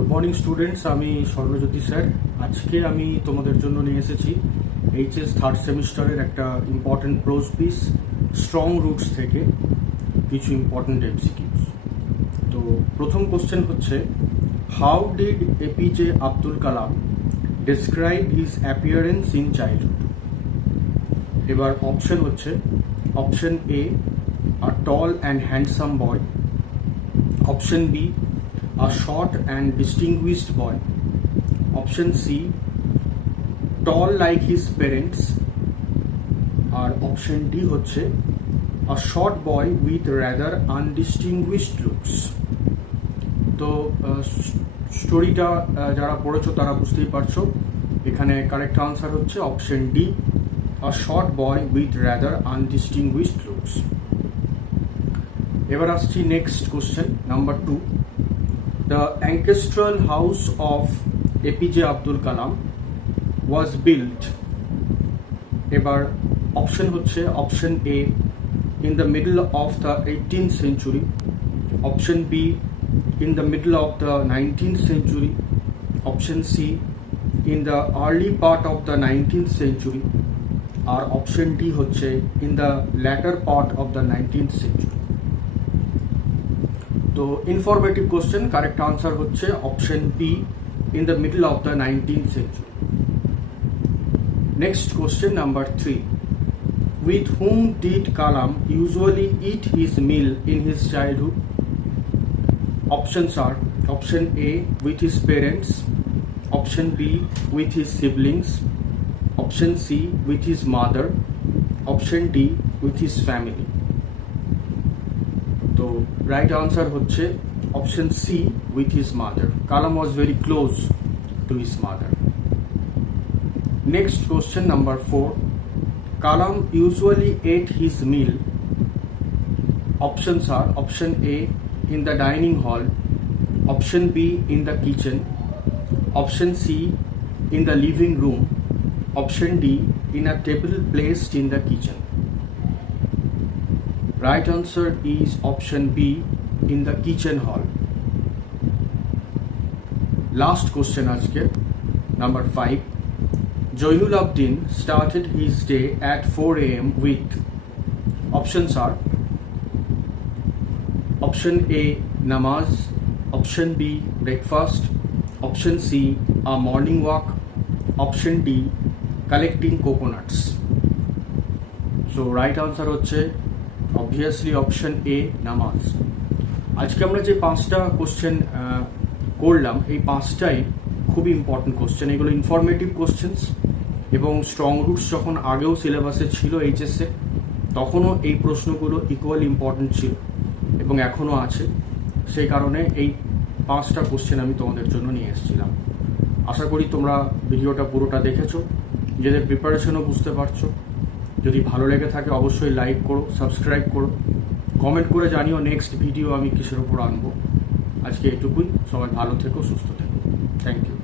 Good morning students, আমি সর্বজ্যোতি স্যার। আজকে আমি তোমাদের জন্য নিয়ে এসেছি এইচএস থার্ড সেমিস্টারের একটা important prose piece strong roots থেকে কিছু ইম্পর্টেন্ট এমসিকিউস। তো প্রথম কোশ্চেন হচ্ছে, how did APJ Abdul Kalam describe his appearance in childhood? এবার অপশন হচ্ছে, option A a tall and handsome boy, option B a short and distinguished boy, option C tall like his parents, R option D হচ্ছে a short boy with rather undistinguished looks। তো স্টোরিটা যারা পড়েছো তারা বুঝতেই পারছো, এখানে কারেক্ট আনসার হচ্ছে option D, a short boy with rather undistinguished looks। এবার আসছি next question number 2। The ancestral house of APJ Abdul Kalam was built, এবার অপশন হচ্ছে option A in the middle of the 18th century, option B in the middle of the 19th century, option C in the early part of the 19th century, আর option D হচ্ছে in the latter part of the 19th century। তো informative question, correct answer হচ্ছে option B, in the middle of the 19th century। Next question number 3। With whom did Kalam usually eat his meal in his childhood? Options আর option A with his parents, option B with his siblings, option C with his mother, option D with his family. তো right answer হচ্ছে option C, with his mother. Kalam was very close to his mother. Next question number 4। Kalam usually ate his meal, options আর option A in the dining hall, option B in the kitchen, option C in the living room, option D in a table placed in the kitchen. Right answer is option B, in the kitchen hall. Last question ajke, number 5. Joinul Abdin started his day at 4 a.m. with, options are option A namaz, option B breakfast, option C a morning walk, option D collecting coconuts। So right answer হচ্ছে obviously option A নামাজ। আজকে আমরা যে 5টা কোশ্চেন করলাম, এই 5টাই খুবই ইম্পর্টেন্ট কোশ্চেন। এগুলো ইনফরমেটিভ কোশ্চেন্স এবং স্ট্রং রুটস যখন আগেও সিলেবাসে ছিল এইচএসে, তখনও এই প্রশ্নগুলো ইকুয়াল ইম্পর্টেন্ট ছিল এবং এখনও আছে। সেই কারণে এই 5টা কোশ্চেন আমি তোমাদের জন্য নিয়ে এসেছিলাম। আশা করি তোমরা ভিডিওটা পুরোটা দেখেছো, নিজেদের প্রিপারেশনও বুঝতে পারছো। যদি ভালো লেগে থাকে অবশ্যই লাইক করো, সাবস্ক্রাইব করো, কমেন্ট করে জানিও নেক্সট ভিডিও আমি কিসের উপর আনবো। আজকে এটুকুই, সবাই ভালো থেকো, সুস্থ থেকো। Thank you.